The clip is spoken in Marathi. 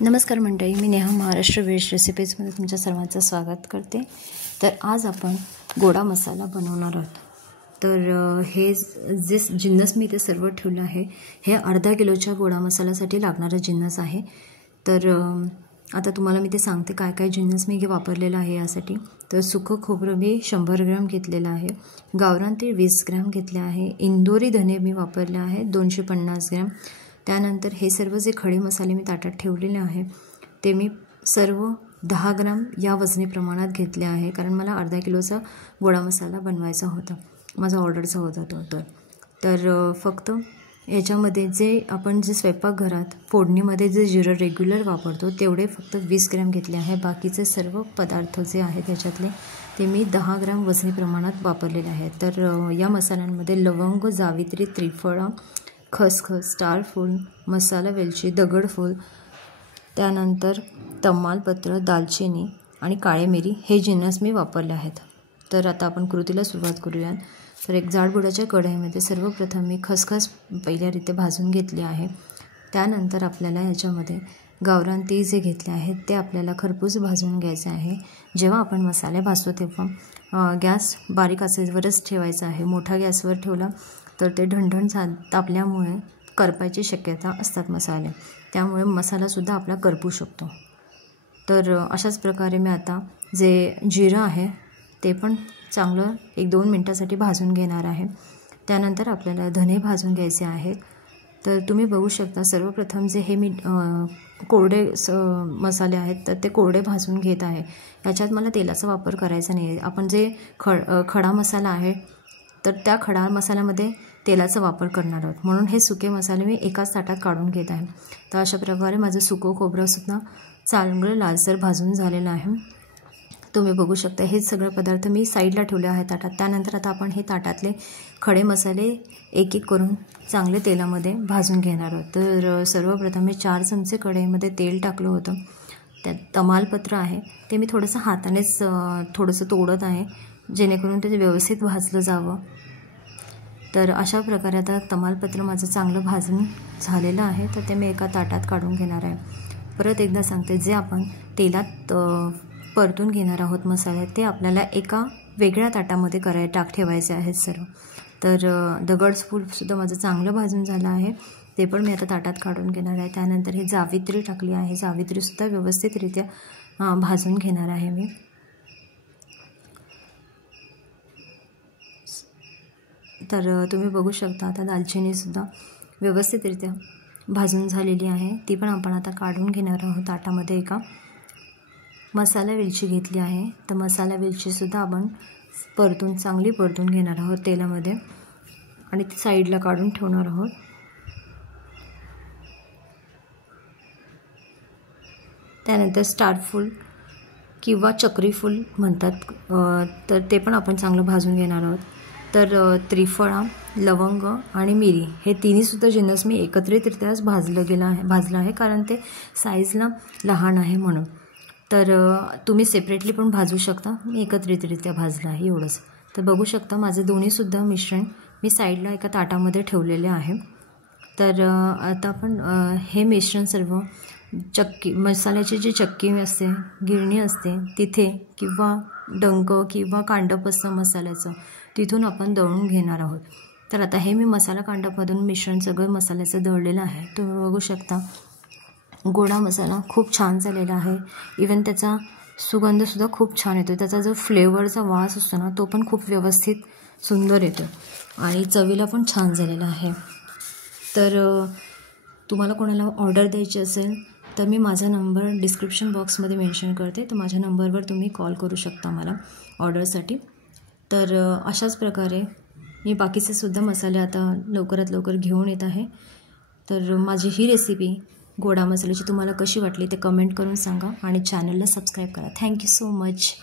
नमस्कार मंडळी, मी नेहा महाराष्ट्र व्हेज रेसिपीजमध्ये तुमच्या सर्वांचं स्वागत करते। तर आज आपण गोडा मसाला बनवणार आहोत। तर हे जे जिन्नस मी इथे सर्व ठेवलं आहे हे अर्धा किलोच्या गोडा मसाल्यासाठी लागणारा जिन्नस आहे। तर आता तुम्हाला मी ते सांगते काय काय जिन्नस मी वापरलेला आहे यासाठी। तर सुकं खोबरं मी 100 ग्रॅम घेतलेलं आहे, गावरान तीळ 20 ग्रॅम घेतले आहे, इंदोरी धने मी वापरले आहे 250 ग्रॅम। त्यानंतर हे सर्व जे खडे मसाले मी ताटात ठेवलेले आहे ते मी सर्व 10 ग्रॅम या वजनी प्रमाणात घेतले आहे, कारण मला अर्धा किलोचा गोडा मसाला बनवायचा होता, माझा ऑर्डरचा होता तो। तर फक्त याच्यामध्ये जे आपण जे स्वयंपाकघरात फोडणीमध्ये जे जिरं रेग्युलर वापरतो तेवढे फक्त 20 ग्रॅम घेतले आहे। बाकीचे सर्व पदार्थ जे आहेत त्याच्यातले ते मी 10 ग्रॅम वजनी प्रमाणात वापरलेले आहेत। तर या मसाल्यांमध्ये लवंग, जावित्री, त्रिफळा, खसखस, स्टारफूल, मसाला वेलची, दगडफूल, त्यानंतर तमालपत्र, दालचिनी आणि काळे मिरी हे जिन्नस मी वापरले आहेत। तर आता आपण कृतीला सुरुवात करूया। तर एक जाडबुडाच्या कढईमध्ये सर्वप्रथम मी खसखस पहिल्यारीत्या भाजून घेतली आहे। त्यानंतर आपल्याला याच्यामध्ये गावरान तीळ जे घेतले आहेत ते आपल्याला खरपूस भाजून घ्यायचे आहे। जेव्हा आपण मसाले भाजतो तेव्हा गॅस बारीक आचेवरच ठेवायचा आहे। मोठा गॅसवर ठेवला तर ते ढणढण तापल्यामुळे करपायची शक्यता असतात मसाले, त्यामुळे मसालासुद्धा आपला करपू शकतो। तर अशाच प्रकारे मी आता जे जिरं आहे ते पण चांगलं 1-2 मिनटासाठी भाजून घेणार आहे। त्यानंतर आपल्याला धने भाजून घ्यायचे आहेत। तर तुम्ही बघू शकता सर्वप्रथम जे हे मी कोरडे मसाले आहेत तर ते कोरडे भाजून घेत आहे। याच्यात मला तेलाचा वापर करायचा नाही आहे। आपण जे खडा मसाला आहे तर त्या खडा मसाल्यामध्ये तेलाचा वापर करणार आहोत, म्हणून हे सुके मसाले मी एकाच ताटात काढून घेत आहे। तर अशा प्रकारे माझं सुकं खोबरंसुद्धा चांगलं लालसर भाजून झालेलं आहे। तुम्ही बघू शकता हे सगळे पदार्थ मी साईडला ठेवले आहे ताटात। त्यानंतर आता आपण हे ताटातले खडे मसाले एक एक करून चांगले तेलामध्ये भाजून घेणार आहोत। तर सर्वप्रथम मी 4 चमचे कढईमध्ये तेल टाकलं होतं। त्यात तमालपत्र आहे ते मी थोडंसं हातानेच थोडंसं तोडत आहे जेणेकरून ते व्यवस्थित भाजलं जावं। तर अशा प्रकारे आता तमालपत्र माझं चांगलं भाजून झालेलं आहे, तर ते मी एका ताटात काढून घेणार आहे। परत एकदा सांगते, जे आपण तेलात परतून घेणार आहोत मसाले ते आपल्याला एका वेगळ्या ताटामध्ये ठेवायचे आहेत सर्व। तर दगडफूलसुद्धा माझं चांगलं भाजून झालं आहे, ते पण मी आता ताटात काढून घेणार आहे। त्यानंतर हे जावित्री टाकली आहे, जावित्रीसुद्धा व्यवस्थितरित्या भाजून घेणार आहे मी। तर तुम्ही बघू शकता आता दालचिनीसुद्धा व्यवस्थितरित्या भाजून झालेली आहे, ती पण आपण आता काढून घेणार आहोत ताटामध्ये एका। मसाला वेलची घेतली आहे, तर मसाला वेलचीसुद्धा आपण चांगली परतून घेणार आहोत तेलामध्ये आणि ती साईडला काढून ठेवणार आहोत। त्यानंतर स्टारफूल किंवा चक्रीफूल म्हणतात, तर ते पण आपण चांगलं भाजून घेणार आहोत। तर त्रिफळा, लवंग आणि मिरी हे तिन्हीसुद्धा जिन्नस मी एकत्रितरित्याच भाजलं आहे, कारण ते साईजला लहान आहे म्हणून। तर तुम्ही सेपरेटली पण भाजू शकता, मी एकत्रितरित्या भाजलं आहे एवढंच। तर बघू शकता माझे दोन्हीसुद्धा मिश्रण मी साईडला एका ताटामध्ये ठेवलेले आहे। तर आता आपण हे मिश्रण सर्व मसाल्याची जी चक्की असते, गिरणी असते तिथे, किंवा डंक किंवा कांडप असतं मसाल्याचं, तिथून आपण दळून घेणार आहोत। तर आता हे मी मसाला कांडपमधून मिश्रण सगळं मसाल्याचं दळलेलं आहे। तुम्ही बघू शकता गोडा मसाला खूप छान झालेला आहे। इवन त्याचा सुगंधसुद्धा खूप छान येतो, त्याचा जो फ्लेवरचा वास असतो ना तो पण खूप व्यवस्थित सुंदर येतो आणि चवीला पण छान झालेला आहे। तर तुम्हाला कोणाला ऑर्डर द्यायची असेल तर मी माझा नंबर डिस्क्रिप्शन बॉक्समध्ये मेन्शन करते, तर माझ्या नंबरवर तुम्ही कॉल करू शकता मला ऑर्डरसाठी। तर अशाच प्रकारे मी बाकीचेसुद्धा मसाले आता लवकरात लवकर घेऊन येत आहे। तर माझी ही रेसिपी गोडा मसाल्याची तुम्हाला कशी वाटली ते कमेंट करून सांगा आणि चॅनलला सबस्क्राईब करा। Thank you so much.